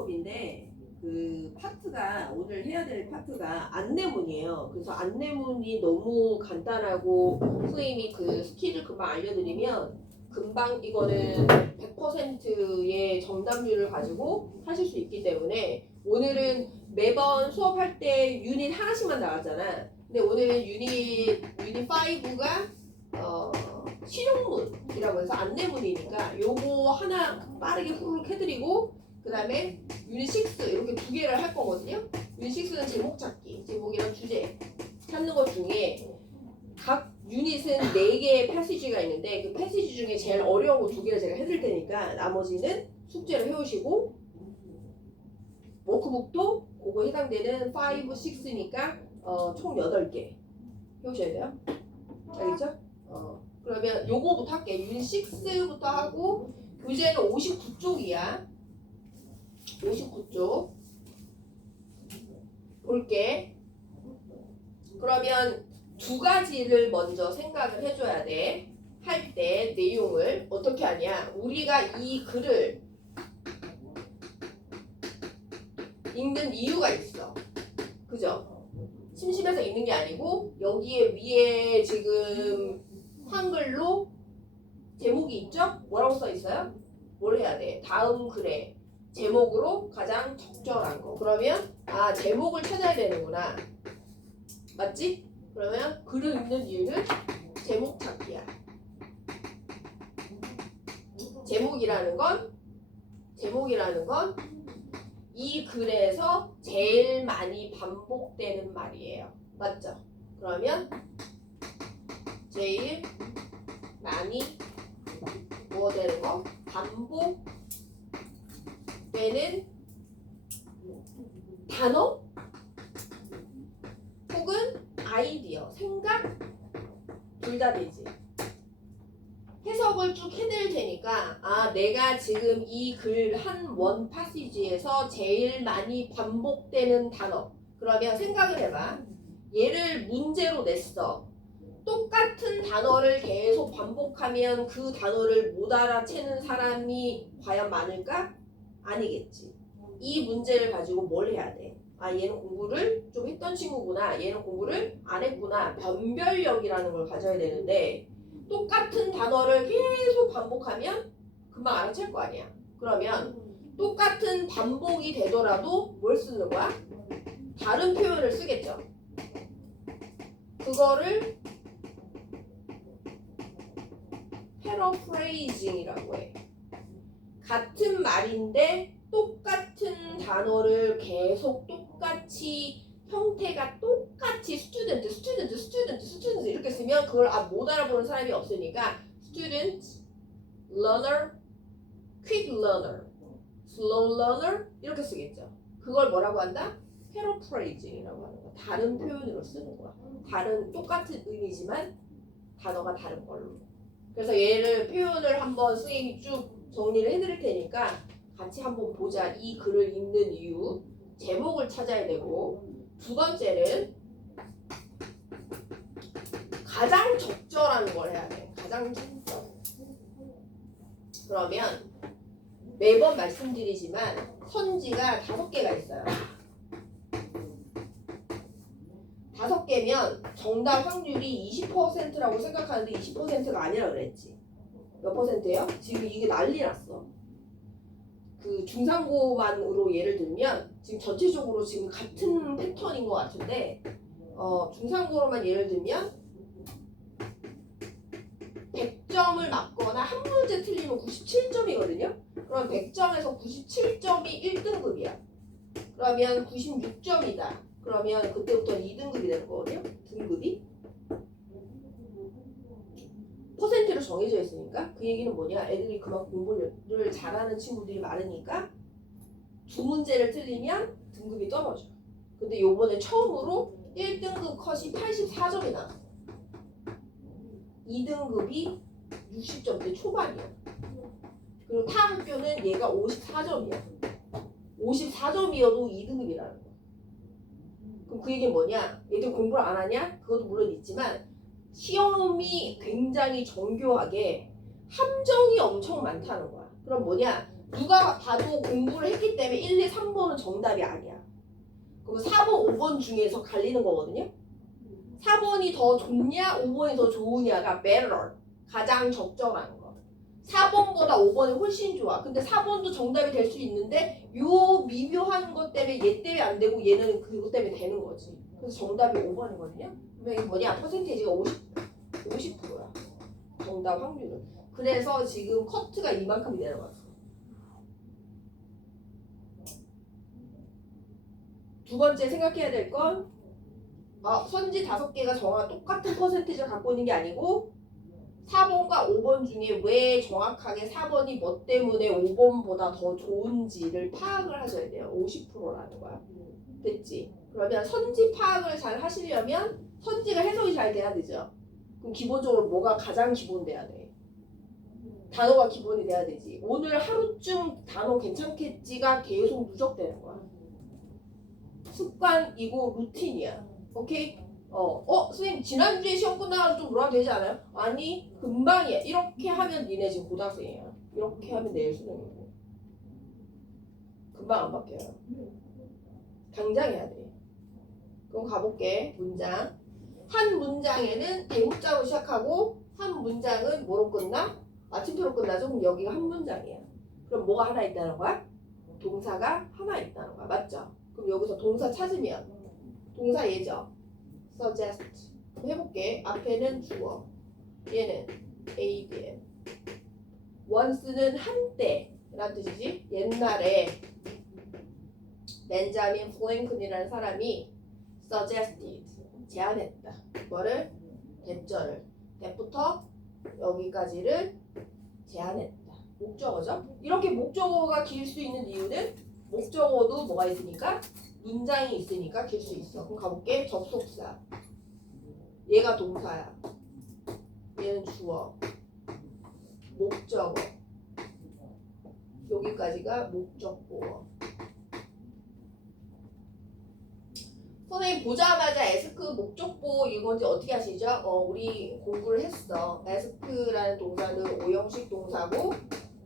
수업인데 그 파트가 오늘 해야 될 파트가 안내문이에요. 그래서 안내문이 너무 간단하고 선생님이 그 스킬을 금방 알려드리면 금방 이거는 100%의 정답률을 가지고 하실 수 있기 때문에 오늘은 매번 수업할 때 유닛 하나씩만 나왔잖아. 근데 오늘은 유닛 5가 실용문이라고 해서 안내문이니까 요거 하나 빠르게 후루룩 해드리고 그 다음에 유닛 6 이렇게 두 개를 할 거거든요. 유닛 6는 제목 찾기, 제목이랑 주제 찾는 것 중에 각 유닛은 4개의 패시지가 있는데 그 패시지 중에 제일 어려운 거 2개를 제가 해드릴 테니까 나머지는 숙제를 해오시고 워크북도 그거 해당되는 5, 6니까 총 8개 해오셔야 돼요. 알겠죠? 그러면 요거부터 할게. 유닛 6부터 하고 교재는 59쪽이야. 59쪽 볼게. 그러면 2가지를 먼저 생각을 해줘야 돼. 할 때 내용을 어떻게 하냐. 우리가 이 글을 읽는 이유가 있어. 그죠? 심심해서 읽는 게 아니고 여기에 위에 지금 한글로 제목이 있죠? 뭐라고 써 있어요? 뭘 해야 돼? 다음 글에 제목으로 가장 적절한 거. 그러면 제목을 찾아야 되는구나. 맞지? 그러면 글을 읽는 이유는 제목 찾기야. 제목이라는 건 이 글에서 제일 많이 반복되는 말이에요. 맞죠? 그러면 제일 많이 뭐 되는 거? 반복되는 단어 혹은 아이디어, 생각 둘 다 되지. 해석을 쭉 해드릴 테니까 내가 지금 이 글 한 원 파시지에서 제일 많이 반복되는 단어. 그러면 생각을 해봐. 얘를 문제로 냈어. 똑같은 단어를 계속 반복하면 그 단어를 못 알아채는 사람이 과연 많을까? 아니겠지. 이 문제를 가지고 뭘 해야 돼? 얘는 공부를 좀 했던 친구구나. 얘는 공부를 안 했구나. 변별력이라는 걸 가져야 되는데 똑같은 단어를 계속 반복하면 금방 알아챌 거 아니야. 그러면 똑같은 반복이 되더라도 뭘 쓰는 거야? 다른 표현을 쓰겠죠. 그거를 패러프레이징이라고 해. 같은 말인데 똑같은 단어를 계속 똑같이 형태가 똑같이 스튜던트 이렇게 쓰면 그걸 못 알아보는 사람이 없으니까 student, learner, quick learner, slow learner 이렇게 쓰겠죠. 그걸 뭐라고 한다? 패러프레이징이라고 하는 거야. 다른 표현으로 쓰는 거야. 다른 똑같은 의미지만 단어가 다른 걸로. 그래서 얘를 표현을 한번 선생님이 쭉 정리를 해드릴 테니까 같이 한번 보자. 이 글을 읽는 이유, 제목을 찾아야 되고 2번째는 가장 적절한 걸 해야 돼. 가장 적절. 그러면 매번 말씀드리지만 선지가 5개가 있어요. 5개면 정답 확률이 20%라고 생각하는데 20%가 아니라 그랬지. 몇 %예요? 지금 이게 난리 났어. 그 중상고만으로 예를 들면 지금 전체적으로 지금 같은 패턴인 것 같은데 중상고로만 예를 들면 100점을 맞거나 한 문제 틀리면 97점이거든요. 그럼 100점에서 97점이 1등급이야. 그러면 96점이다. 그러면 그때부터 2등급이 되는 거거든요. 등급이. 퍼센트로 정해져 있으니까 그 얘기는 뭐냐? 애들이 그만 공부를 잘하는 친구들이 많으니까 2문제를 틀리면 등급이 떨어져. 근데 요번에 처음으로 1등급 컷이 84점이 나왔어. 2등급이 60점대 초반이야. 그리고 타 학교는 얘가 54점이야. 54점이어도 2등급이라는 거야. 그럼 그 얘기는 뭐냐? 얘들 공부를 안 하냐? 그것도 물론 있지만 시험이 굉장히 정교하게 함정이 엄청 많다는 거야. 그럼 뭐냐? 누가 봐도 공부를 했기 때문에 1, 2, 3번은 정답이 아니야. 그럼 4번, 5번 중에서 갈리는 거거든요. 4번이 더 좋냐, 5번이 더 좋으냐가 better, 가장 적절한 거. 4번보다 5번이 훨씬 좋아. 근데 4번도 정답이 될 수 있는데 요 미묘한 것 때문에 얘 때문에 안 되고 얘는 그것 때문에 되는 거지. 그래서 정답이 5번이거든요. 그러면 이게 뭐냐? 퍼센테이지가 50%야. 정답 확률은. 그래서 지금 커트가 이만큼이 내려갔어. 두 번째 생각해야 될 건 선지 5개가 똑같은 퍼센테이지를 갖고 있는 게 아니고 4번과 5번 중에 왜 정확하게 4번이 뭐 때문에 5번보다 더 좋은지를 파악을 하셔야 돼요. 50%라는 거야. 됐지? 그러면 선지 파악을 잘 하시려면 선지가 해석이 잘 돼야 되죠. 그럼 기본적으로 뭐가 가장 기본 돼야 돼? 단어가 기본이 돼야 되지. 오늘 하루쯤 단어 괜찮겠지가 계속 누적되는 거야. 습관이고 루틴이야. 오케이? 선생님 지난주에 시험 끝나가지고 좀 뭐라 되지 않아요? 아니 금방이야. 이렇게 하면 니네 지금 고등학생이야. 이렇게 하면 내일 수능이고 금방 안 바뀌어요. 당장 해야 돼. 그럼 가볼게. 문장. 한 문장에는 대문자로 시작하고 한 문장은 뭐로 끝나? 마침표로 끝나죠? 그럼 여기가 한 문장이야. 그럼 뭐가 하나 있다는 거야? 동사가 하나 있다는 거야. 맞죠? 그럼 여기서 동사 찾으면 동사 예죠? suggest. 해볼게. 앞에는 주어. 얘는 A, B, M. once는 한때 라는 뜻이지. 옛날에 벤자민 플랭클이라는 사람이 suggested. 제안했다. 뭐를? 대절을. 대부터 여기까지를 제안했다. 목적어죠? 이렇게 목적어가 길 수 있는 이유는 목적어도 뭐가 있으니까? 문장이 있으니까 길 수 있어. 그럼 가볼게. 접속사. 얘가 동사야. 얘는 주어. 목적어. 여기까지가 목적보어. 선생님 보자마자 에스크 목적보 이건지 어떻게 하시죠? 우리 공부를 했어. 에스크라는 동사는 오형식 동사고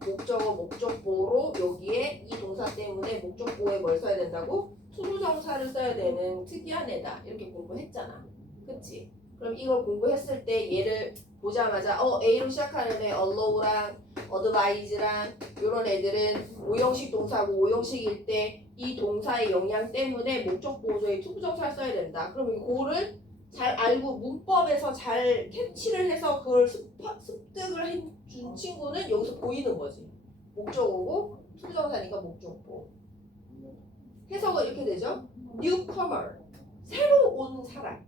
목적어 목적보로 여기에 이 동사 때문에 목적보에 뭘 써야 된다고? 투부정사를 써야 되는 특이한 애다. 이렇게 공부했잖아. 그치? 그럼 이걸 공부했을 때 얘를 보자마자 A로 시작하는 애 allow랑 advise랑 이런 애들은 오형식 동사고 오형식일 때 이 동사의 영향 때문에 목적 보조에 투부정사를 써야 된다. 그럼 이거를 잘 알고 문법에서 잘 캐치를 해서 그걸 습득을 해준 친구는 여기서 보이는 거지. 목적어고 투부정사니까 목적보. 해석은 이렇게 되죠. newcomer. 새로 온 사람.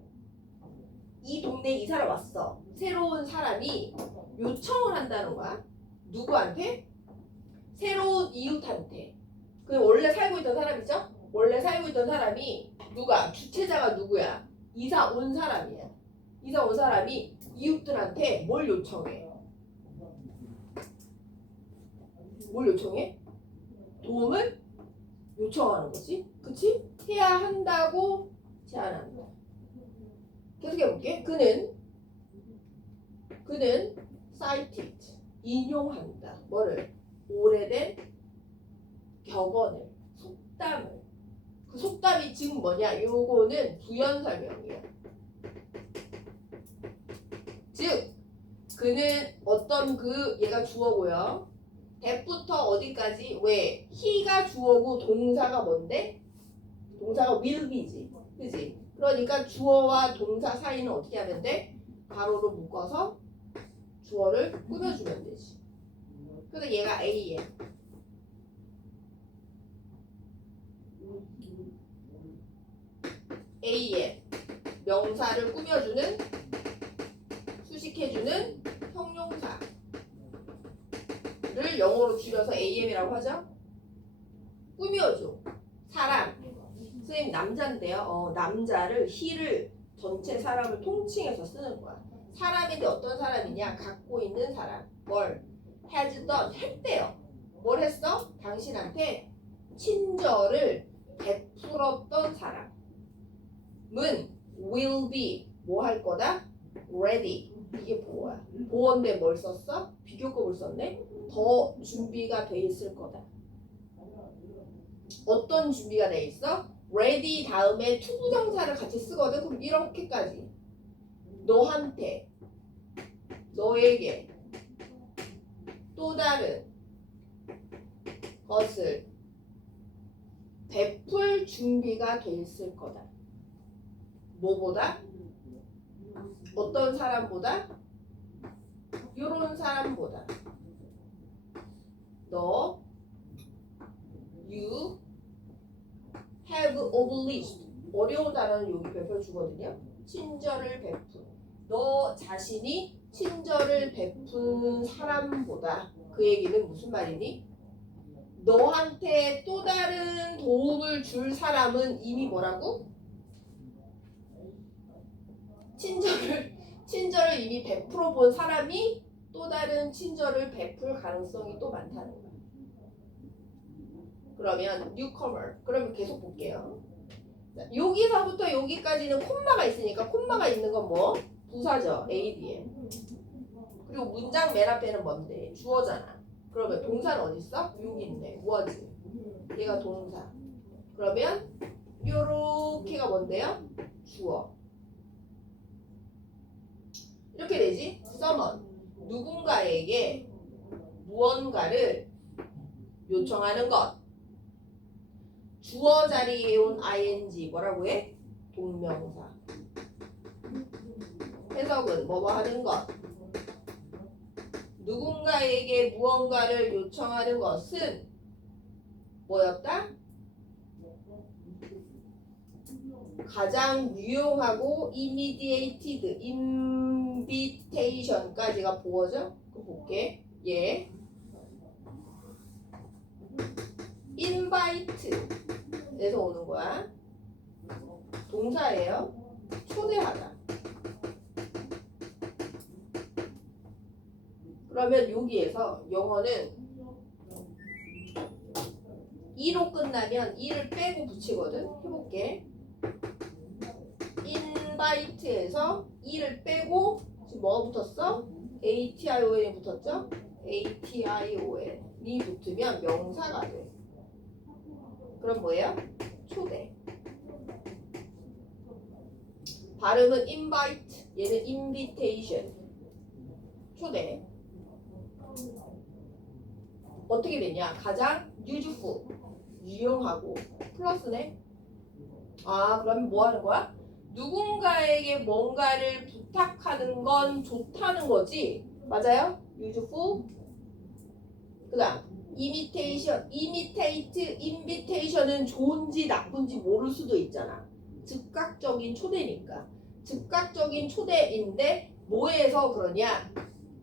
이 동네에 이 사람 왔어. 새로운 사람이 요청을 한다는 거야. 누구한테? 새로운 이웃한테. 그 원래 살고 있던 사람이죠? 원래 살고 있던 사람이 누가? 주체자가 누구야? 이사 온 사람이야. 이사 온 사람이 이웃들한테 뭘 요청해? 뭘 요청해? 도움을 요청하는 거지. 그치? 해야 한다고 제안한다. 계속해볼게. 그는 cited. 인용한다. 뭐를? 오래된 격언을, 속담을. 그 속담이 지금 뭐냐? 요거는 부연 설명이야. 즉, 그는 어떤 얘가 주어고요. that부터 어디까지? 왜? he가 주어고 동사가 뭔데? 동사가 will be지. 그지? 그러니까 주어와 동사 사이는 어떻게 하면 돼? 가로로 묶어서 주어를 꾸며주면 되지. 그래서 얘가 A에 명사를 꾸며주는 수식해주는 형용사를 영어로 줄여서 AM이라고 하죠. 꾸며줘. 사람. 선생님 남자인데요. 남자를 he를 전체 사람을 통칭해서 쓰는 거야. 사람인데 어떤 사람이냐? 갖고 있는 사람. 뭘? has done. 했대요. 뭘 했어? 당신한테 친절을 베풀었던 사람은 will be 뭐 할 거다? ready. 이게 보어야. 보어인데 뭘 썼어? 비교급을 썼네. 더 준비가 돼 있을 거다. 어떤 준비가 돼 있어? ready 다음에 투부정사를 같이 쓰거든. 그럼 이렇게까지. 너한테, 너에게 또 다른 것을 베풀 준비가 돼 있을 거다. 뭐보다? 어떤 사람보다? 요런 사람보다. 너 you have obliged. 어려운 단어는 여기 베풀 주거든요. 친절을 베푼. 너 자신이 친절을 베푼 사람보다. 그 얘기는 무슨 말이니? 너한테 또 다른 도움을 줄 사람은 이미 뭐라고? 친절을 이미 베풀어 본 사람이 또 다른 친절을 베풀 가능성이 또 많다는 거야. 그러면 newcomer. 그러면 계속 볼게요. 자, 여기서부터 여기까지는 콤마가 있으니까 콤마가 있는 건 뭐? 부사죠. AD에. 그리고 문장 맨 앞에는 뭔데? 주어잖아. 그러면 동사는 어디 있어? 여기 있네. was. 얘가 동사. 그러면 요렇게가 뭔데요? 주어. 이렇게 되지? summon. 누군가에게 무언가를 요청하는 것. 주어 자리에 온 ing 뭐라고 해? 동명사. 해석은 뭐뭐 하는 것. 누군가에게 무언가를 요청하는 것은 뭐였다? 가장 유용하고 immediated, invitation까지가 보어죠? 그럼 볼게. 예. invite에서 오는 거야. 동사예요. 초대하다. 그러면 여기에서 영어는 2로 끝나면 2를 빼고 붙이거든. 해볼게. invite에서 2를 빼고 지금 뭐가 붙었어? ation이 붙었죠? ation이 붙으면 명사가 돼. 그럼 뭐예요? 초대. 발음은 invite, 얘는 invitation. 초대. 어떻게 되냐? 가장 useful, 유용하고 플러스네. 아, 그러면 뭐 하는 거야? 누군가에게 뭔가를 부탁하는 건 좋다는 거지. 맞아요? useful. 그다음 invitation은 좋은지 나쁜지 모를 수도 있잖아. 즉각적인 초대니까. 즉각적인 초대인데 뭐에서 그러냐?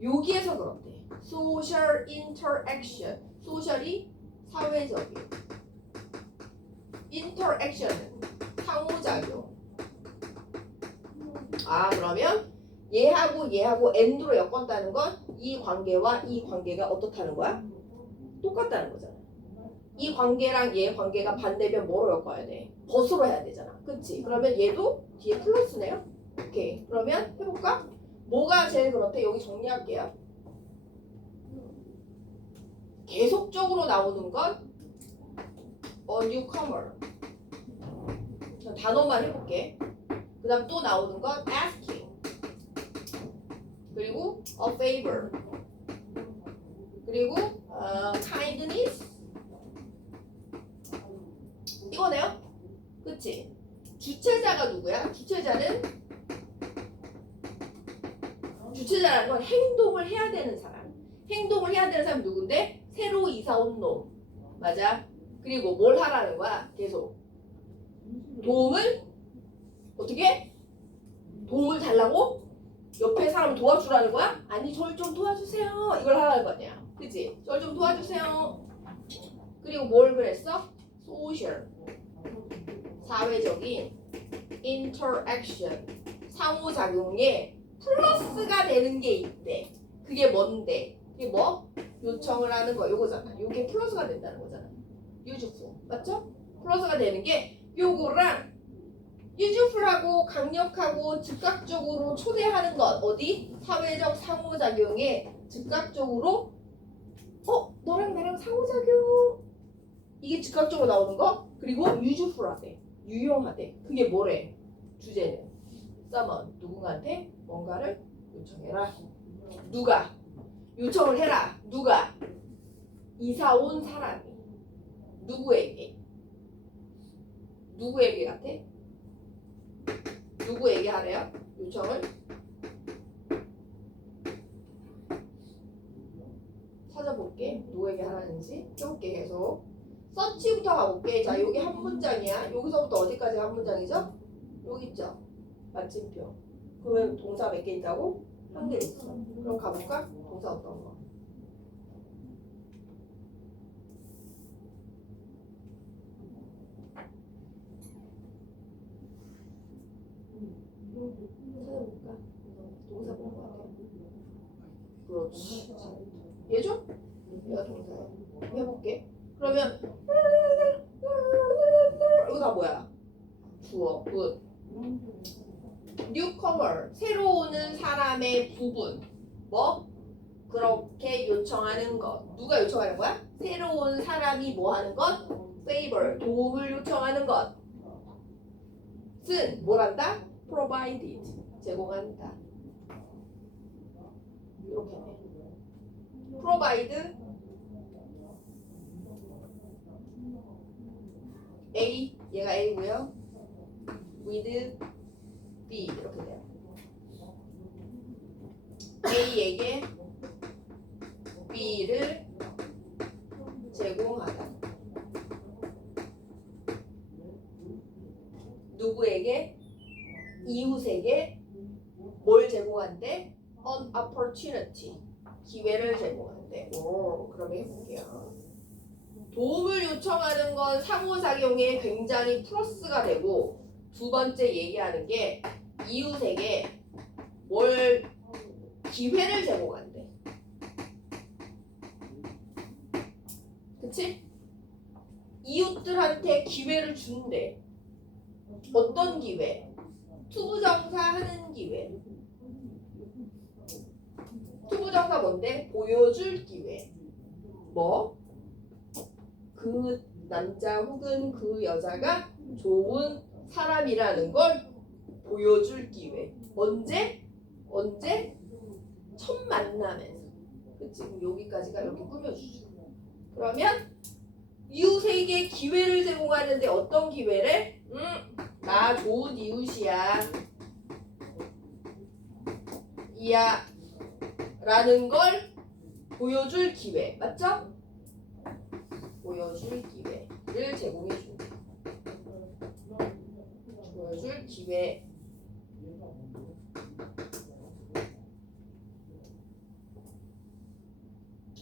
여기에서 그런대. social interaction. social이 사회적인. interaction은 상호작용. 아, 그러면 얘하고 and로 엮었다는 건 이 관계와 이 관계가 어떻다는 거야? 똑같다는 거잖아. 이 관계랑 얘 관계가 반대면 뭐로 엮어야 돼? 벗으로 해야 되잖아. 그치? 그러면 얘도 뒤에 플러스네요. 오케이. 그러면 해볼까? 뭐가 제일 그렇대? 여기 정리할게요. 계속적으로 나오는 건 newcomer. 단어만 해볼게. 그 다음 또 나오는 건 asking. 그리고 a favor. 그리고 kindness. 이거네요. 그치? 주체자가 누구야? 주체자라는 건 행동을 해야 되는 사람. 행동을 해야 되는 사람 누군데? 새로 이사 온 놈. 맞아? 그리고 뭘 하라는 거야? 계속. 도움을 어떻게? 도움을 달라고? 옆에 사람 도와주라는 거야? 아니, 절 좀 도와주세요. 이걸 하라는 거 아니야. 그치? 절 좀 도와주세요. 그리고 뭘 그랬어? social. 사회적인 interaction. 상호작용에 플러스가 되는 게 있대. 그게 뭔데? 그게 뭐? 요청을 하는 거. 요거잖아. 요게 플러스가 된다는 거잖아. useful. 맞죠? 플러스가 되는 게 요거랑 유즈풀하고 강력하고 즉각적으로 초대하는 것 어디? 사회적 상호작용에 즉각적으로 너랑 나랑 상호작용 이게 즉각적으로 나오는 거 그리고 유즈풀하대 유용하대 그게 뭐래? 주제는 summon 누군가한테 뭔가를 요청해라 누가? 요청을 해라 누가? 이사 온 사람이 누구에게? 누구에게 같아? 누구에게 하래요? 요청을? 찾아볼게. 누구에게 하라는지 해볼게 계속. 서치부터 가볼게. 자, 여기 한 문장이야. 여기서부터 어디까지가 한 문장이죠? 여기 있죠? 마침표. 그러면 동사 몇 개 있다고? 한 개 있어. 그럼 가볼까? 동사 어떤 거? 찾아볼까? 동사 본 거 같아. 그렇지. 얘죠? 얘가 동사야. 해볼게. 그러면 이거 다 뭐야? 주어. 굿. newcomer 새로 오는 사람의 부분. 뭐? 그렇게 요청하는 것. 누가 요청하는 거야? 새로 온 사람이 뭐 하는 것? favor 도움을 요청하는 것. 쓴 뭘 한다? provided 제공한다. 이렇게 provide A 얘가 A고요. with B 이렇게 돼요. A에게 B를 제공하다. 누구에게? 이웃에게 뭘 제공한대? An opportunity 기회를 제공한대. 오, 그럼 해볼게요. 도움을 요청하는 건 상호작용에 굉장히 플러스가 되고 두 번째 얘기하는 게 이웃에게 뭘 기회를 제공한대. 그치? 이웃들한테 기회를 준대. 어떤 기회? 투부정사 하는 기회. 투부정사 뭔데? 보여줄 기회. 뭐? 그 남자 혹은 그 여자가 좋은 사람이라는 걸 보여줄 기회. 언제? 첫 만남에서. 그치? 그럼 여기까지가 이렇게 꾸며주죠. 그러면 이웃에게 기회를 제공하는데 어떤 기회를? 나 좋은 이웃이야. 이야. 라는 걸 보여줄 기회. 맞죠? 보여줄 기회를 제공해 준다. 보여줄 기회.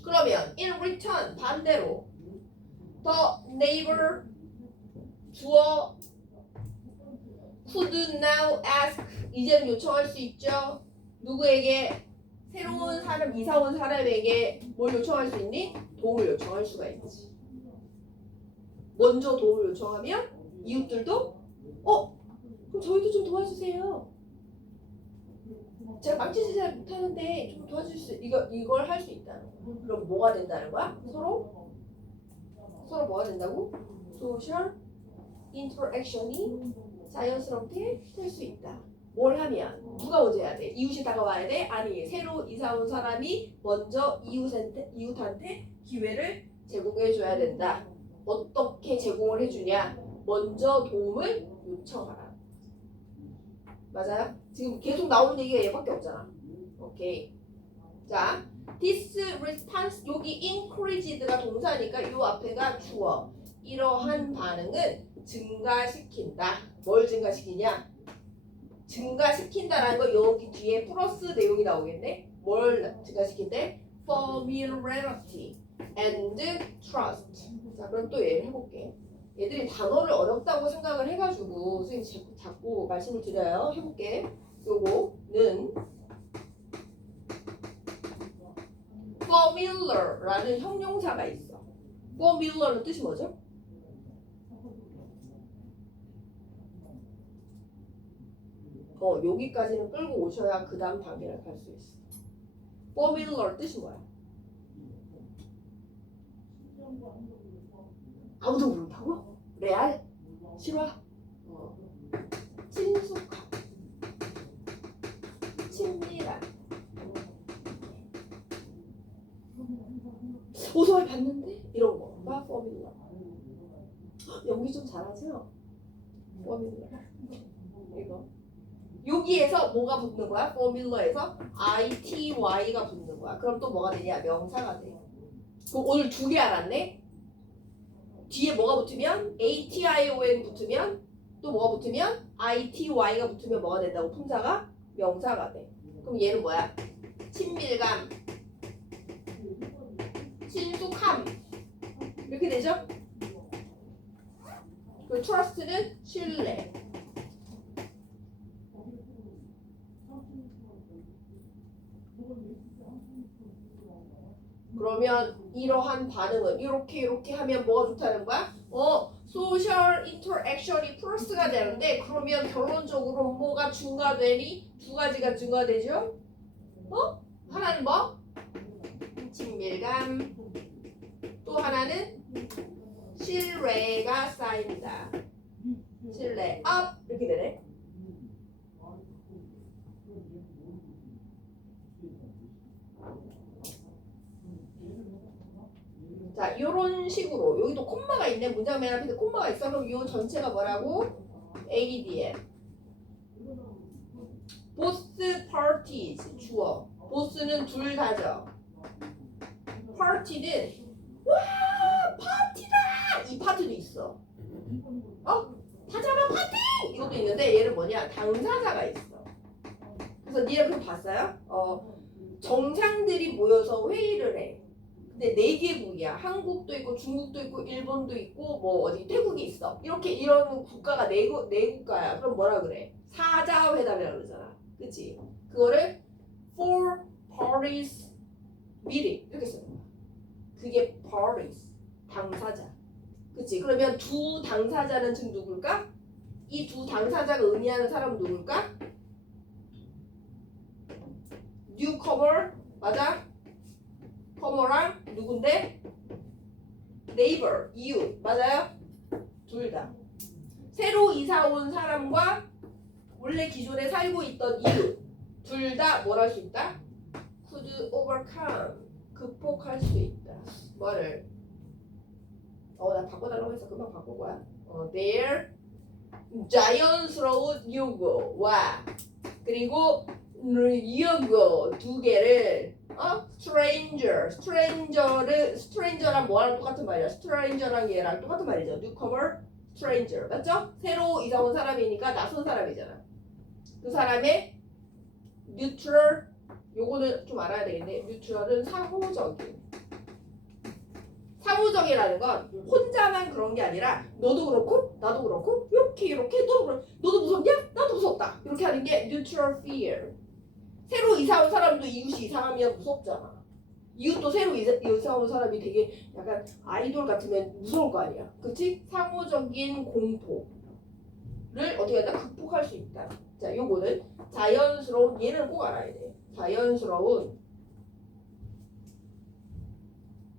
그러면 in return 반대로 the neighbor 주어 could now ask 이제는 요청할 수 있죠. 누구에게? 새로운 사람, 이사 온 사람에게 뭘 요청할 수 있니? 도움을 요청할 수가 있지. 먼저 도움을 요청하면 이웃들도 그럼 저희도 좀 도와주세요. 제가 망치지 잘 못하는데 좀 도와줄 수 이걸 할 수 있다는 거야. 그럼 뭐가 된다는 거야? 서로 뭐가 된다고? 소셜 인터랙션이 자연스럽게 될 수 있다. 뭘 하면? 누가 먼저 해야 돼? 이웃이 다가와야 돼? 아니, 새로 이사 온 사람이 먼저 이웃한테 기회를 제공해 줘야 된다. 어떻게 제공을 해주냐? 먼저 도움을 요청하라. 맞아요? 지금 계속 나오는 얘기가 얘밖에 없잖아. 오케이. 자, this response 여기 encouraged가 동사니까 이 앞에가 주어. 이러한 반응은 증가시킨다. 뭘 증가시키냐? 증가시킨다라는 거 여기 뒤에 플러스 내용이 나오겠네. 뭘 증가시킨대? familiarity and trust. 자, 그럼 또 얘를 해볼게. 얘들이 단어를 어렵다고 생각을 해가지고 선생님 자꾸 말씀을 드려요. 해볼게. 요거는 familiar라는 형용사가 있어. familiar는 뜻이 뭐죠? 여기까지는 끌고 오셔야 그 다음 단계를 갈 수 있어. 포뮬러 뜻이 뭐야? 아무도 모른다고? 레알? 실화? 친숙함, 친밀한. 오소월 봤는데? 이런 거가 포뮬러. 연기 좀 잘하죠? 포뮬러. 이거. 여기에서 뭐가 붙는 거야? 포뮬러에서 ITY가 붙는 거야. 그럼 또 뭐가 되냐? 명사가 돼. 그럼 오늘 2개 알았네? 뒤에 뭐가 붙으면 ATION 붙으면 또 뭐가 붙으면 ITY가 붙으면 뭐가 된다고? 품사가 명사가 돼. 그럼 얘는 뭐야? 친밀감, 친숙함 이렇게 되죠? 그 trust는 신뢰. 그러면 이러한 반응은 이렇게 하면 뭐가 좋다는 거야? 소셜 인터액션이 플러스가 되는데 그러면 결론적으로 뭐가 증가되니? 2가지가 증가되죠? 하나는 뭐? 친밀감. 또 하나는 신뢰가 쌓인다. 신뢰 업 이렇게 되네. 자, 이런 식으로 여기도 콤마가 있네. 문장 맨 앞에 콤마가 있어. 그럼 이 전체가 뭐라고? ADM. Both parties 주어. both는 둘 다죠. party는 와 파티다 이 파트도 있어. 다자마 파티 이것도 있는데 얘는 뭐냐? 당사자가 있어. 그래서 니네 그거 봤어요? 정상들이 모여서 회의를 해. 근데 4개국이야. 한국도 있고 중국도 있고 일본도 있고 뭐 어디 태국이 있어. 이렇게 이런 국가가 네 국가야. 그럼 뭐라 그래? 사자회담이라고 그러잖아. 그치? 그거를 four parties meeting 이렇게 쓰는 거야. 그게 parties 당사자. 그치? 그러면 두 당사자는 지금 누굴까? 이 두 당사자가 의미하는 사람은 누굴까? newcomer 맞아? 커머랑 누군데? neighbor, 이웃 맞아요? 둘 다. 새로 이사 온 사람과 원래 기존에 살고 있던 이웃 둘 다 뭘 할 수 있다? could overcome 극복할 수 있다. 뭐를? 나 바꿔달라고 해서 금방 바꾼 거야. their 자연스러운 요구와 그리고 요구 2개를 stranger랑 뭐랑 똑같은 말이야? stranger랑 얘랑 똑같은 말이죠. newcomer, stranger 맞죠? 새로 이사 온 사람이니까 낯선 사람이잖아. 그 사람의 neutral 요거는 좀 알아야 되겠네. neutral은 상호적이라는 건 혼자만 그런 게 아니라 너도 그렇고 나도 그렇고 이렇게 너도 무섭냐? 나도 무섭다. 이렇게 하는 게 neutral fear. 새로 이사 온 사람도 이웃이 이상하면 무섭잖아. 이웃도 새로 이사 온 사람이 되게 약간 아이돌 같으면 무서울 거 아니야. 그치? 상호적인 공포를 어떻게 한다? 극복할 수 있다. 자, 요거는 자연스러운 얘는 꼭 알아야 돼. 자연스러운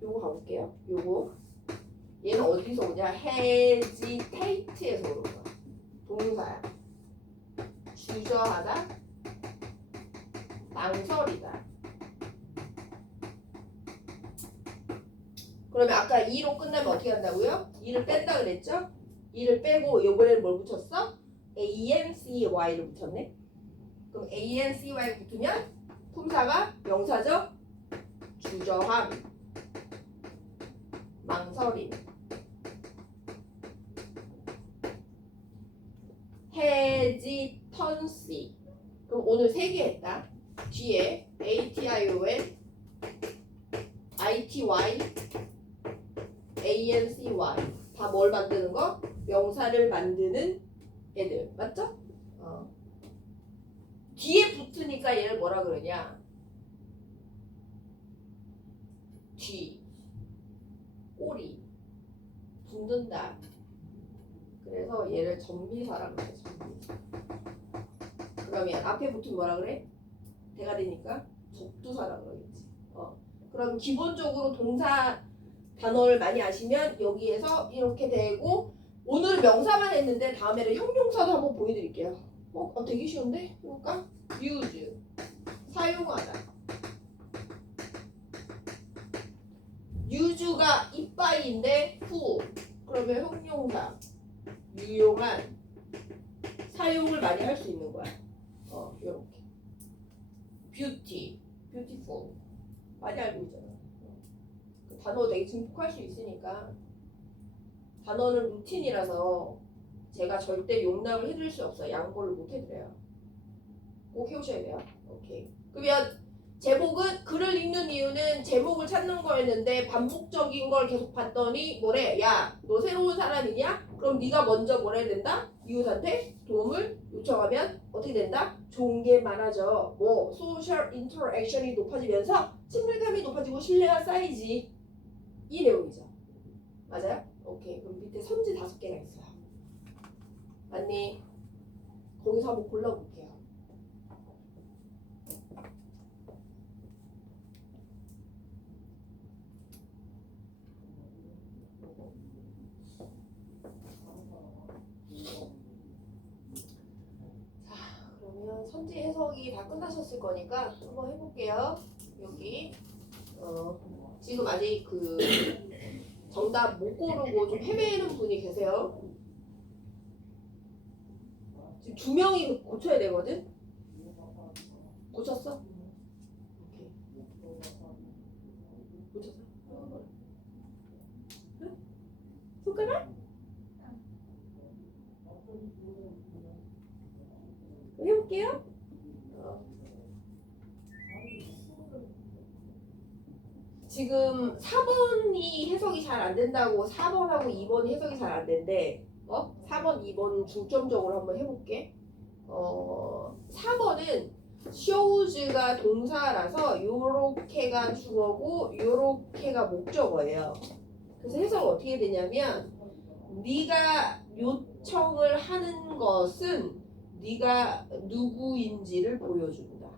요거 가볼게요. 요거 얘는 어디서 오냐? hesitate에서 오는 거야. 동사야. 주저하다, 망설이다. 그러면 아까 2로 끝나면 어떻게 한다고요? 2를 뺀다 그랬죠? 2를 빼고 이번에는 뭘 붙였어? ANCY를 붙였네. 그럼 ANCY 붙으면 품사가 명사죠? 주저함, 망설임. hesitancy. 그럼 오늘 3개 했다. 뒤에 ATION, ITY, ANCY 다 뭘 만드는 거? 명사를 만드는 애들 맞죠? 뒤에 붙으니까 얘를 뭐라 그러냐? 뒤, 꼬리, 붙는다. 그래서 얘를 전미사라고 해요. 전미사. 그러면 앞에 붙으면 뭐라 그래? 대가 되니까 접두사라 그러겠지. 그럼 기본적으로 동사 단어를 많이 아시면 여기에서 이렇게 되고 오늘은 명사만 했는데 다음에는 형용사도 한번 보여드릴게요. 되게 쉬운데? 해볼까? use 사용하다. use가 이빠이인데 who 그러면 형용사 유용한 사용을 많이 할 수 있는 거야. 이렇게 beauty, beautiful 많이 알고 있잖아. 그 단어 되게 증폭할 수 있으니까 단어는 루틴이라서 제가 절대 용납을 해드릴 수 없어요. 양보를 못 해드려요. 꼭 해오셔야 돼요. 오케이. 그러면 제목은 글을 읽는 이유는 제목을 찾는 거였는데 반복적인 걸 계속 봤더니 뭐래? 야, 너 새로운 사람이냐? 그럼 네가 먼저 뭐라 해야 된다? 이웃한테 도움을 요청하면 어떻게 된다? 좋은 게 많아져. 소셜 인터랙션이 높아지면서 친밀감이 높아지고 신뢰가 쌓이지. 이 내용이죠. 맞아요? 오케이. 그럼 밑에 선지 5개가 있어요. 맞니? 거기서 한번 골라볼게요. 그러면 선지 해석이 다 끝나셨을 거니까 한번 해볼게요. 여기 지금 아직 그 정답 못 고르고 좀 헤매는 분이 계세요. 지금 2명이 고쳐야 되거든? 고쳤어? 오케이. 고쳤어? 응? 손가락? 해볼게요. 지금 4번이 해석이 잘 안 된다고 4번하고 2번이 해석이 잘 안 된대. 4번, 2번 중점적으로 한번 해볼게. 4번은 shows가 동사라서 요렇게가 주어고 요렇게가 목적어예요. 그래서 해석이 어떻게 되냐면 네가 요청을 하는 것은 네가 누구인지를 보여준다.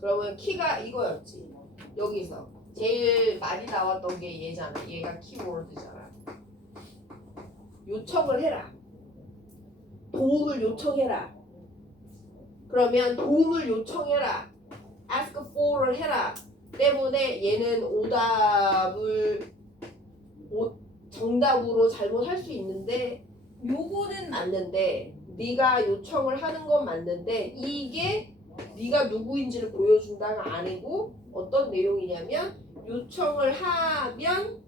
그러면 키가 이거였지. 여기서 제일 많이 나왔던 게 얘잖아. 얘가 키워드잖아. 요청을 해라. 도움을 요청해라. 그러면 도움을 요청해라. ask for를 해라. 때문에 얘는 오답을 정답으로 잘못할 수 있는데 요거는 맞는데 네가 요청을 하는 건 맞는데 이게 네가 누구인지를 보여준다가 아니고 어떤 내용이냐면 요청을 하면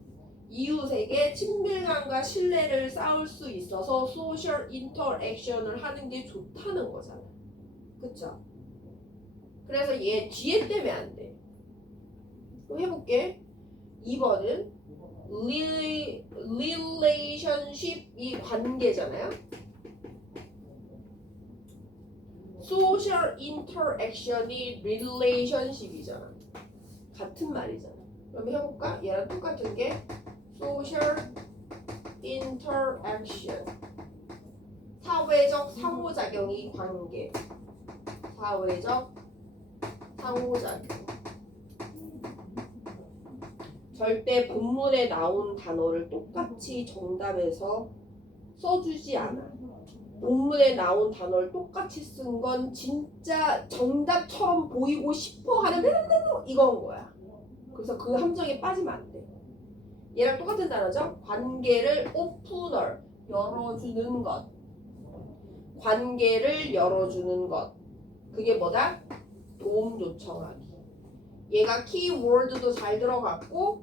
이웃에게 친밀감과 신뢰를 쌓을 수 있어서 소셜 인터랙션을 하는 게 좋다는 거잖아. 그쵸? 그래서 얘 뒤에 떼면 안 돼. 그럼 해볼게. 2번은 relationship이 관계잖아요. 소셜 인터랙션이 relationship이잖아. 같은 말이잖아. 그럼 해볼까? 얘랑 똑같은 게 social interaction. 사회적 상호작용이 관계. 사회적 상호작용. 절대 본문에 나온 단어를 똑같이 정답에서 써주지 않아. 본문에 나온 단어를 똑같이 쓴 건 진짜 정답처럼 보이고 싶어 하는 이건 거야. 그래서 그 함정에 빠지면 안 돼. 얘랑 똑같은 단어죠? 관계를 오프널, 열어주는 것. 관계를 열어주는 것. 그게 뭐다? 도움 요청하기. 얘가 키워드도 잘 들어갔고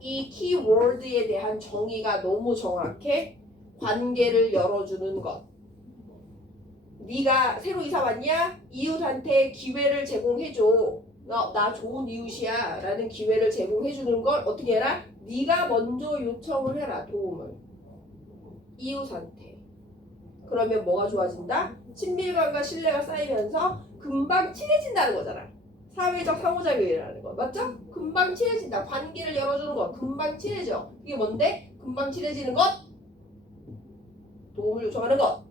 이 키워드에 대한 정의가 너무 정확해. 관계를 열어주는 것. 네가 새로 이사 왔냐? 이웃한테 기회를 제공해줘. 나 좋은 이웃이야 라는 기회를 제공해주는 걸 어떻게 해라? 네가 먼저 요청을 해라. 도움을 이웃한테. 그러면 뭐가 좋아진다? 친밀감과 신뢰가 쌓이면서 금방 친해진다는 거잖아. 사회적 상호작용이라는 거 맞죠? 금방 친해진다. 관계를 열어주는 거 금방 친해져. 이게 뭔데? 금방 친해지는 것? 도움을 요청하는 것.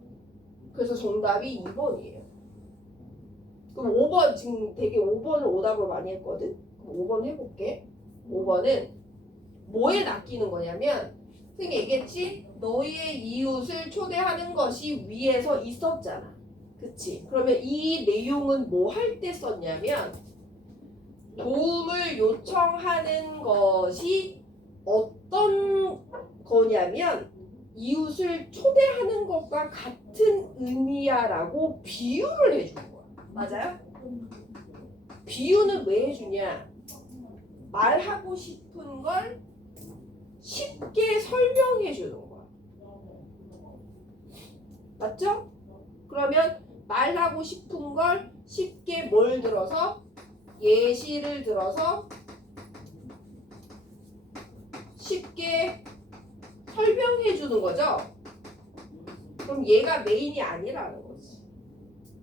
그래서 정답이 2번이에요. 그럼 5번 지금 되게 5번을 오답으로 많이 했거든. 그럼 5번 해볼게. 5번은 뭐에 낚이는 거냐면 선생님 얘기했지? 너희의 이웃을 초대하는 것이 위에서 있었잖아. 그치? 그러면 이 내용은 뭐 할 때 썼냐면 도움을 요청하는 것이 어떤 거냐면 이웃을 초대하는 것과 같은 의미야 라고 비유를 해주는 거야. 맞아요? 비유는 왜 해주냐? 말하고 싶은 걸 쉽게 설명해 주는 거야. 맞죠? 그러면 말하고 싶은 걸 쉽게 뭘 들어서? 예시를 들어서 쉽게 설명해 주는 거죠. 그럼 얘가 메인이 아니라는 거지.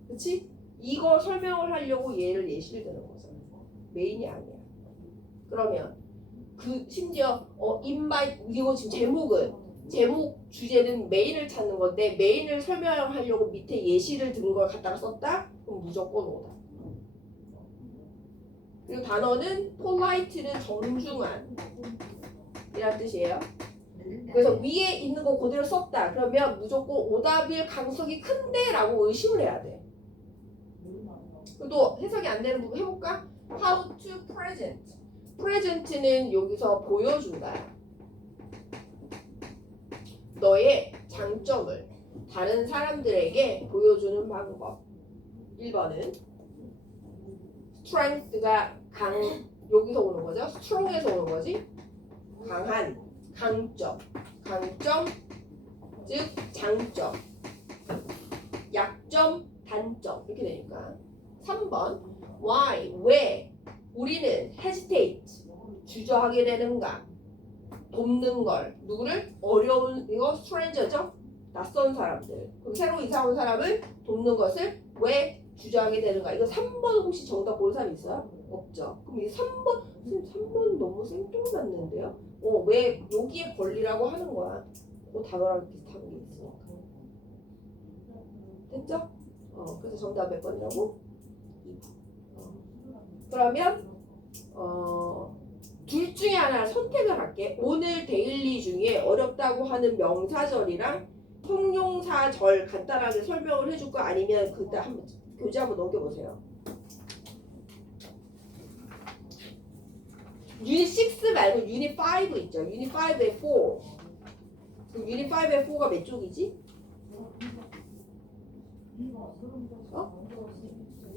그치? 이거 설명을 하려고 얘를 예시를 드는 거잖아. 메인이 아니야. 그러면 그 심지어 invite 이거 지금 제목 주제는 메인을 찾는 건데 메인을 설명하려고 밑에 예시를 든 걸 갖다가 썼다? 그럼 무조건 오다. 그리고 단어는 polite는 정중한 이란 뜻이에요. 그래서 위에 있는 거 그대로 썼다. 그러면 무조건 오답일 가능성이 큰데 라고 의심을 해야 돼. 또 해석이 안 되는 부분 해볼까? How to present. present는 여기서 보여준다. 너의 장점을 다른 사람들에게 보여주는 방법. 1번은 strength가 여기서 오는 거죠. strong에서 오는 거지. 강한, 강점, 즉 장점, 약점, 단점 이렇게 되니까. 3번 why, 왜 우리는 hesitate, 주저하게 되는가? 돕는 걸, 누구를? 어려운, 이거 stranger죠? 낯선 사람들. 그럼 새로 이사 온 사람을 돕는 것을 왜 주저하게 되는가? 이거 3번 혹시 정답 본 사람 있어요? 없죠. 그럼 이 3번 너무 생뚱맞는데요? 왜 여기에 권리라고 하는 거야? 단어랑 비슷한 게 있으니까. 됐죠? 그래서 정답 몇 번이라고? 2번. 그러면 둘 중에 하나 선택을 할게. 오늘 데일리 중에 어렵다고 하는 명사절이랑 형용사절 간단하게 설명을 해줄 거 아니면 그때 한번 교재 한번 넘겨보세요. 유닛 6 말고 유닛 5 있죠. 유닛 5에 4. 그럼 유닛 5에 4가 몇 쪽이지?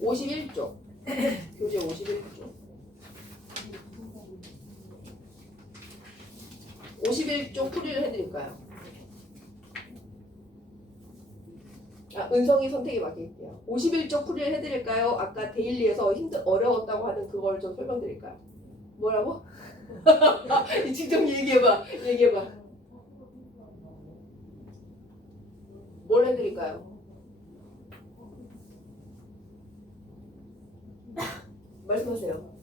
51쪽. 교재 51쪽. 51쪽 풀이를 해드릴까요? 은성이 선택에 맡길게요. 51쪽 풀이를 해드릴까요? 아까 데일리에서 어려웠다고 하는 그걸 좀 설명드릴까요? 뭐라고? 직접 얘기해봐. 뭘 해드릴까요? 말씀하세요.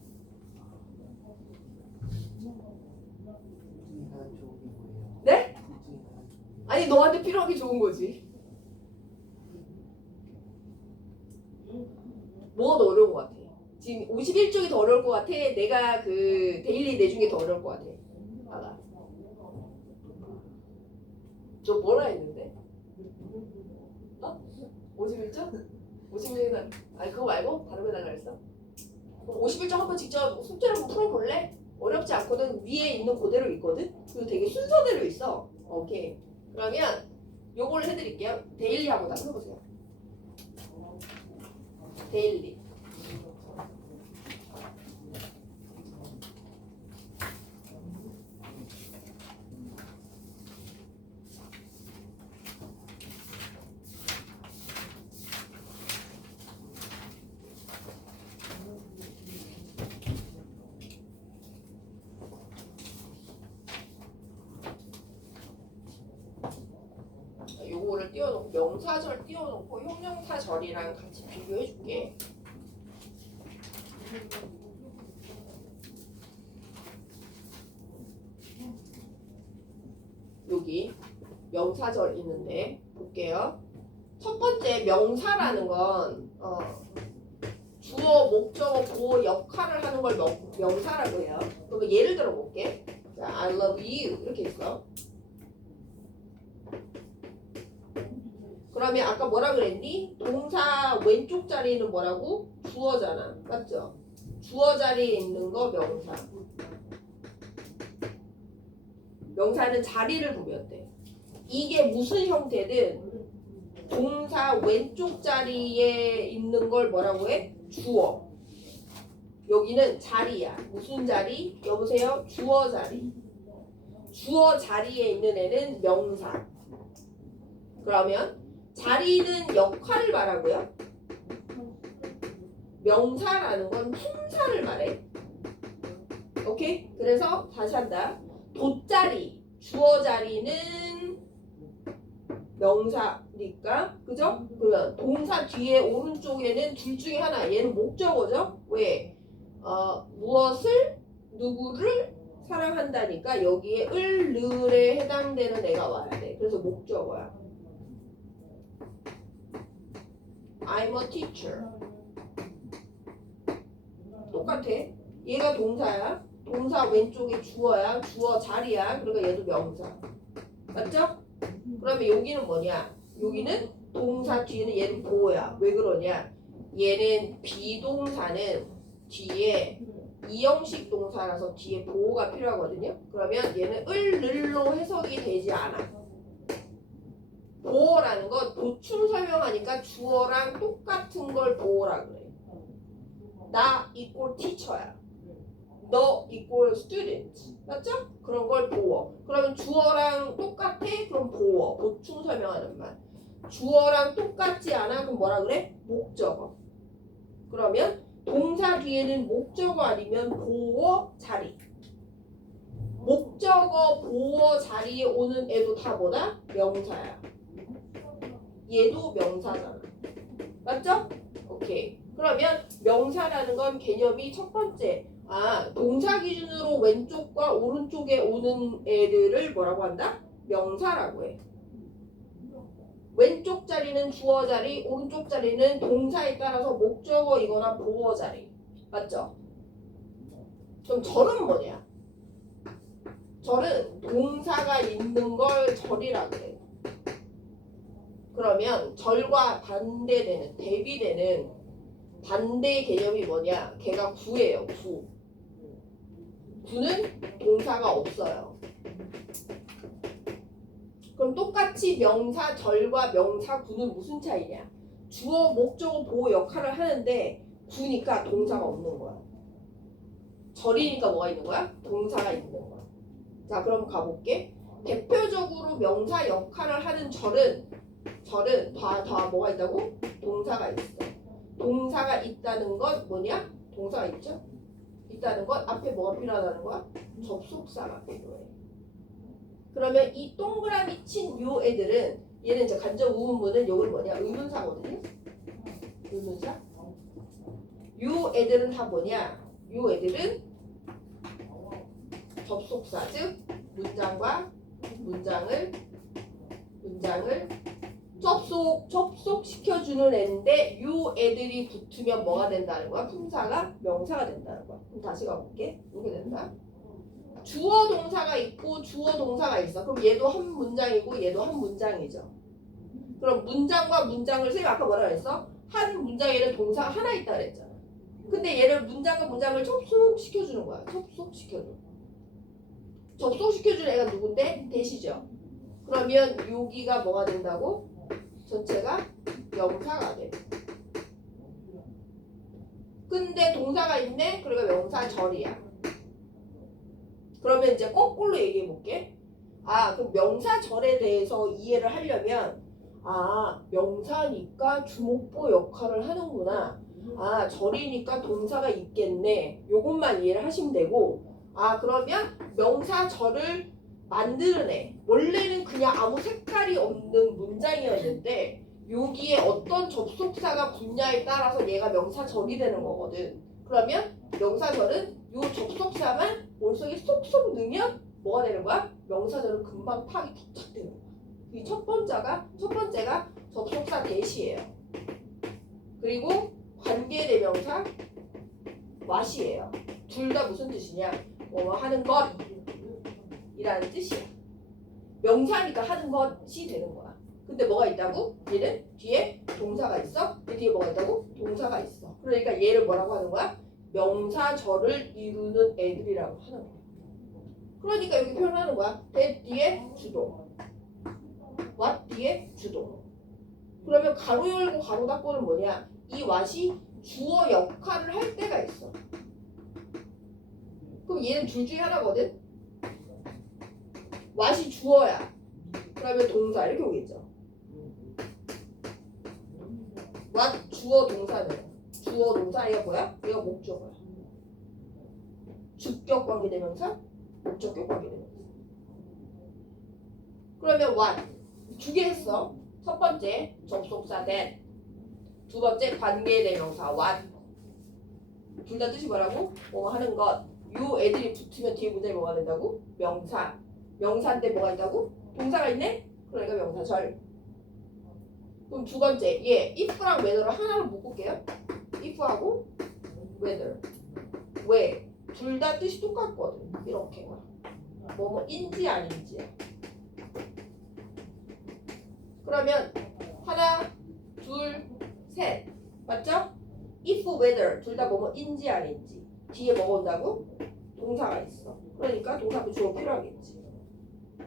네? 아니 너한테 필요하기 좋은 거지. 뭐가 더 어려운 것 같아? 지금 51쪽이 더 어려울 것 같아? 내가 그 데일리 내준 게 더 어려울 것 같아? 알아. 너 뭐라 했는데? 51쪽? 51쪽? 아니 그거 말고 다른 거 달라 그랬어? 51쪽 한번 직접 숙제를 한번 풀어볼래? 어렵지 않거든. 위에 있는 그대로 있거든. 그리고 되게 순서대로 있어. 오케이. 그러면 요거를 해드릴게요. 데일리 한번 다 해보세요. 데일리. 요거를 띄워놓고 명사절 띄워놓고 형용사절이랑 같이 비교해줄게. 여기 명사절 있는데 볼게요. 첫 번째 명사라는 건 주어, 목적어, 보어 역할을 하는 걸 명사라고 해요. 그러면 예를 들어 볼게. 자, I love you 이렇게 있어. 그러면 아까 뭐라 그랬니? 동사 왼쪽 자리는 뭐라고? 주어잖아. 맞죠? 주어 자리에 있는 거 명사. 명사는 자리를 보면 돼. 이게 무슨 형태든 동사 왼쪽 자리에 있는 걸 뭐라고 해? 주어. 여기는 자리야. 무슨 자리? 여보세요? 주어 자리. 주어 자리에 있는 애는 명사. 그러면 자리는 역할을 말하고요. 명사라는 건 품사를 말해. 오케이? 그래서 다시 한다. 돗자리, 주어 자리는 명사니까, 그죠? 그러면 동사 뒤에 오른쪽에는 둘 중에 하나. 얘는 목적어죠? 왜? 무엇을, 누구를 사랑한다니까 여기에 을, 늘에 해당되는 애가 와야 돼. 그래서 목적어야. I'm a teacher. 똑같아. 얘가 동사야. 동사 왼쪽에 주어야. 주어 자리야. 그러니까 얘도 명사. 맞죠? 그러면 여기는 뭐냐? 여기는 동사 뒤에는 얘는 보어야. 왜 그러냐? 얘는 비동사는 뒤에 이형식 동사라서 뒤에 보호가 필요하거든요. 그러면 얘는 을, 늘로 해석이 되지 않아. 보호라는 건 보충 설명하니까 주어랑 똑같은 걸 보호라 그래. 나 이꼴 티처야. 너 이꼴 스튜던트. 맞죠? 그런 걸 보호. 그러면 주어랑 똑같아? 그럼 보호. 보충 설명하는 말. 주어랑 똑같지 않아? 그럼 뭐라 그래? 목적어. 그러면 동사 뒤에는 목적어 아니면 보호 자리. 목적어 보호 자리에 오는 애도 다 뭐다? 명사야. 얘도 명사잖아. 맞죠? 오케이. 그러면 명사라는 건 개념이 첫 번째. 동사 기준으로 왼쪽과 오른쪽에 오는 애들을 뭐라고 한다? 명사라고 해. 왼쪽 자리는 주어 자리, 오른쪽 자리는 동사에 따라서 목적어이거나 보어 자리. 맞죠? 그럼 절은 뭐냐? 절은 동사가 있는 걸 절이라고 그래. 그러면 절과 반대되는, 대비되는 반대 개념이 뭐냐? 걔가 구예요. 구. 구는 동사가 없어요. 그럼 똑같이 명사 절과 명사 구는 무슨 차이냐? 주어, 목적어, 보호 역할을 하는데 구니까 동사가 없는 거야. 절이니까 뭐가 있는 거야? 동사가 있는 거야. 자, 그럼 가볼게. 대표적으로 명사 역할을 하는 절은 다 뭐가 있다고? 동사가 있어. 동사가 있다는 건 뭐냐? 동사가 있죠? 있다는 건 앞에 뭐가 필요하다는 거야? 접속사가 필요해. 그러면 이 동그라미 친 요 애들은 얘는 이제 간접 의문문은 요건 뭐냐? 의문사거든요. 의문사. 요 애들은 다 뭐냐? 요 애들은 접속사, 즉 문장과 문장을 접속시켜주는 애인데 요 애들이 붙으면 뭐가 된다는 거야? 품사가 명사가 된다는 거야. 그럼 다시 가볼게. 이렇게 된다. 주어 동사가 있고 주어 동사가 있어. 그럼 얘도 한 문장이고 얘도 한 문장이죠. 그럼 문장과 문장을 쌤이 아까 뭐라 그랬어? 한 문장에는 동사가 하나 있다 그랬잖아. 근데 얘를 문장과 문장을 접속시켜주는 거야. 접속시켜주는 애가 누군데? 대시죠. 그러면 여기가 뭐가 된다고? 전체가 명사가 돼. 근데 동사가 있네? 그러니까 명사 절이야. 그러면 이제 거꾸로 얘기해 볼게. 그럼 명사 절에 대해서 이해를 하려면 명사니까 주목보 역할을 하는구나. 절이니까 동사가 있겠네. 요것만 이해를 하시면 되고 그러면 명사 절을 만드는 애. 원래는 그냥 아무 색깔이 없는 문장이었는데 여기에 어떤 접속사가 붙냐에 따라서 얘가 명사절이 되는 거거든. 그러면 명사절은 요 접속사만 머릿속에 쏙쏙 넣으면 뭐가 되는 거야? 명사절은 금방 파악이 탁탁 되는 거야. 이 첫 번째가 접속사 that이에요. 그리고 관계대명사 what이에요. 둘 다 무슨 뜻이냐? 뭐 하는 것이라는 뜻이야. 명사니까 하는 것이 되는 거야. 근데 뭐가 있다고? 얘는 뒤에 동사가 있어. 얘 뒤에 뭐가 있다고? 동사가 있어. 그러니까 얘를 뭐라고 하는 거야? 명사절을 이루는 애들이라고 하는 거야. 그러니까 여기 표현하는 거야. that 뒤에 주동, what 뒤에 주동. 그러면 가로 열고 가로 닫고는 뭐냐? 이 what이 주어 역할을 할 때가 있어. 그럼 얘는 둘 중에 하나거든? what이 주어야. 그러면 동사 이렇게 오겠죠. what 주어 동사는 주어 동사 얘가 뭐야? 얘가 목적어야. 주격 관계대명사, 목적격 관계대명사. 그러면 what 두 개 했어. 첫 번째 접속사 that, 두 번째 관계대명사 what. 둘 다 뜻이 뭐라고? 뭐 하는 것. 요 애들이 붙으면 뒤에 문장이 뭐가 된다고? 명사. 명사인데 뭐가 있다고? 동사가 있네? 그러니까 명사절. 그럼 두 번째 얘 if랑 whether를 하나로 묶을게요. if하고 whether. 왜? 둘 다 뜻이 똑같거든. 이렇게 뭐인지 아닌지야. 그러면 하나, 둘, 셋. 맞죠? if, whether 둘 다 뭐인지 아닌지. 뒤에 뭐가 온다고? 동사가 있어. 그러니까 동사도 주어 필요하겠지.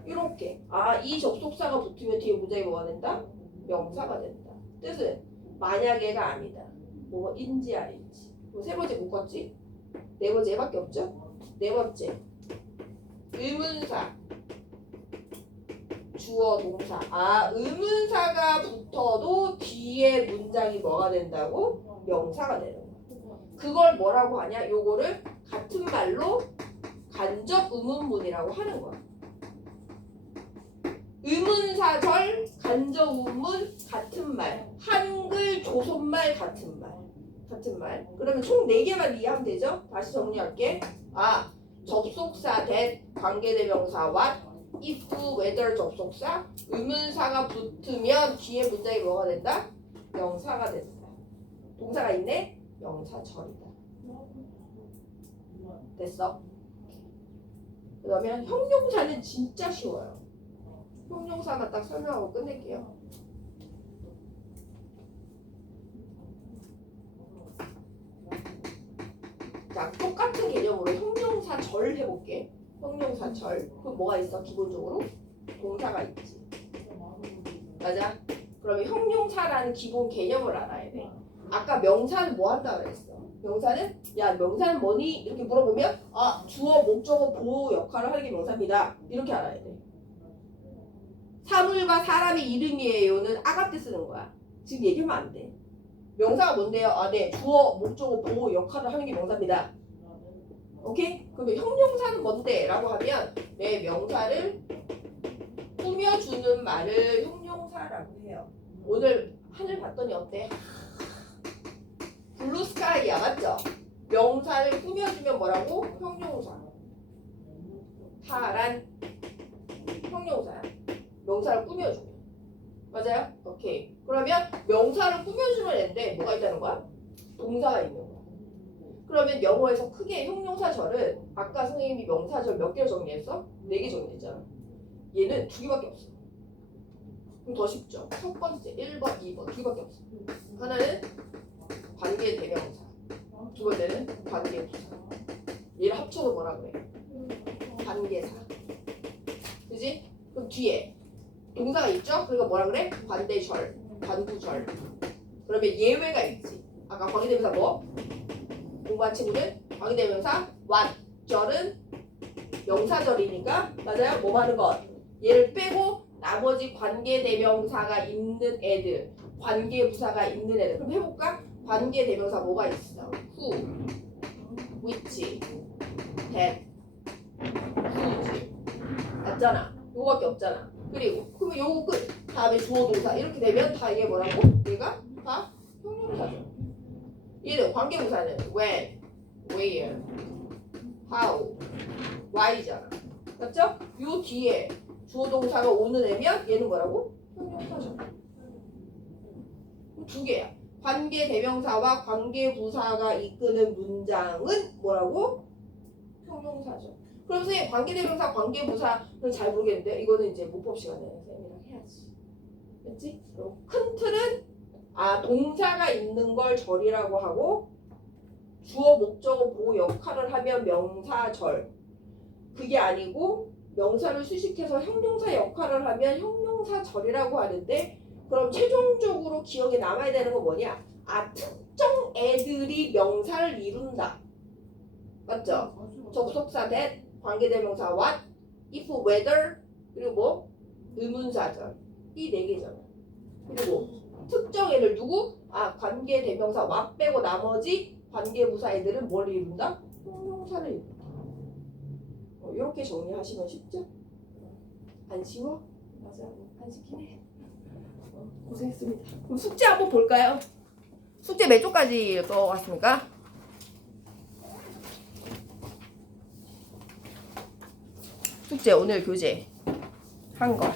이렇게. 이 접속사가 붙으면 뒤에 문장이 뭐가 된다? 명사가 된다. 뜻은 만약 얘가 아니다. 뭐인지 아닌지. 세 번째 묶었지? 네 번째 얘밖에 없죠? 네 번째 의문사, 주어 동사. 의문사가 붙어도 뒤에 문장이 뭐가 된다고? 명사가 되는 거야. 그걸 뭐라고 하냐? 요거를 같은 말로 간접 의문문이라고 하는 거야. 의문사절, 간접 의문 같은 말. 한글 조선말 같은 말. 같은 말. 그러면 총 4개만 이해하면 되죠? 다시 정리할게. 접속사 that, 관계대명사 what, if, whether 접속사, 의문사가 붙으면 뒤에 문장이 뭐가 된다? 명사가 된다. 동사가 있네? 명사절이다. 됐어? 그러면 형용사는 진짜 쉬워요. 형용사만 딱 설명하고 끝낼게요. 자, 똑같은 개념으로 형용사절 해볼게. 형용사절. 그럼 뭐가 있어? 기본적으로 동사가 있지. 맞아? 그러면 형용사라는 기본 개념을 알아야 돼. 아까 명사는 뭐 한다 그랬어? 명사는 명사는 뭐니? 이렇게 물어보면 주어, 목적어, 보호 역할을 하는 게 명사입니다. 이렇게 알아야 돼. 사물과 사람의 이름이에요는 아가 때 쓰는 거야. 지금 얘기하면 안 돼. 명사가 뭔데요? 네. 주어, 목적어, 보호 역할을 하는 게 명사입니다. 오케이? 그러면 형용사는 뭔데? 라고 하면 내 명사를 꾸며주는 말을 형용사라고 해요. 오늘 하늘 봤더니 어때? 블루스카이야, 맞죠? 명사를 꾸며주면 뭐라고? 형용사. 파란 형용사야. 명사를 꾸며주면. 맞아요? 오케이. 그러면 명사를 꾸며주는 애인데 뭐가 있다는 거야? 동사가 있는 거야. 그러면 영어에서 크게 형용사절은 아까 선생님이 명사절 몇 개를 정리했어? 4개 정리했잖아. 얘는 2개밖에 없어. 그럼 더 쉽죠? 첫 번째 1번, 2번 2개밖에 없어. 하나는 관계대명사, 두 번째는 관계부사. 얘를 합쳐서 뭐라 그래? 관계사. 그지? 그럼 뒤에 동사가 있죠? 그러니까 뭐라 그래? 관대절, 관구절. 그러면 예외가 있지. 아까 관계대명사 뭐? 공부한 친구는 관계대명사 what, 절은 명사절이니까 맞아요? 뭐 하는 것? 얘를 빼고 나머지 관계대명사가 있는 애들, 관계부사가 있는 애들. 그럼 해볼까? 관계대명사 뭐가 있어? who, which, that, whose. 맞잖아. 요거밖에 없잖아. 그리고 그러면 요거 끝. 다음에 주어 동사 이렇게 되면 다 이게 뭐라고? 얘가 다 형용사죠. 얘는 관계부사는 when, where, how, why잖아. 맞죠? 요 뒤에 주어 동사가 오는 애면 얘는 뭐라고? 형용사죠. 두 개야. 관계대명사와 관계부사가 이끄는 문장은 뭐라고? 형용사죠. 그럼 선생님 관계대명사, 관계부사는 잘 모르겠는데 이거는 이제 문법 시간에 선생님이랑 해야지. 그렇지? 큰 틀은 동사가 있는 걸 절이라고 하고 주어, 목적어, 보호 역할을 하면 명사절. 그게 아니고 명사를 수식해서 형용사 역할을 하면 형용사절이라고 하는데 그럼 최종적으로 기억에 남아야 되는 건 뭐냐? 특정 애들이 명사를 이룬다. 맞죠? 접속사 that, 관계대명사 what, if, whether, 그리고 뭐? 의문사절. 이 네 개잖아. 그리고 특정 애들 누구? 관계대명사 what 빼고 나머지 관계부사 애들은 뭘 이룬다? 형용사를 이룬다. 이렇게 정리하시면 쉽죠? 안 쉬워? 맞아, 안 쉽긴 해. 고생했습니다. 그럼 숙제 한번 볼까요? 숙제 몇 쪽까지 떠왔습니까? 숙제 오늘 교재 한 거.